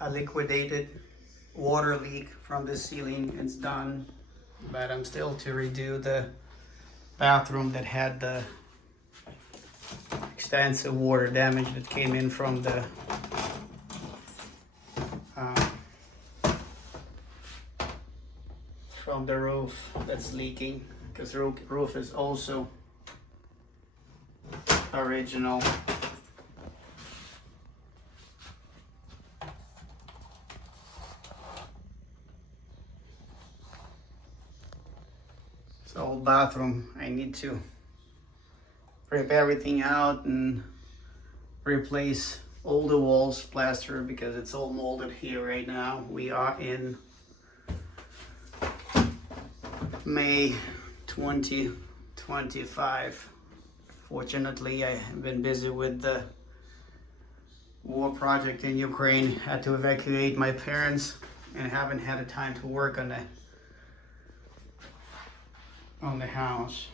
a liquidated water leak from the ceiling. It's done, but I'm still to redo the bathroom that had the extensive water damage that came in from the roof that's leaking, because roof is also original. So old bathroom, I need to rip everything out and replace all the walls, plaster, because it's all molded here right now. We are in May 2025. Fortunately, I have been busy with the war project in Ukraine. Had to evacuate my parents and haven't had the time to work on the house.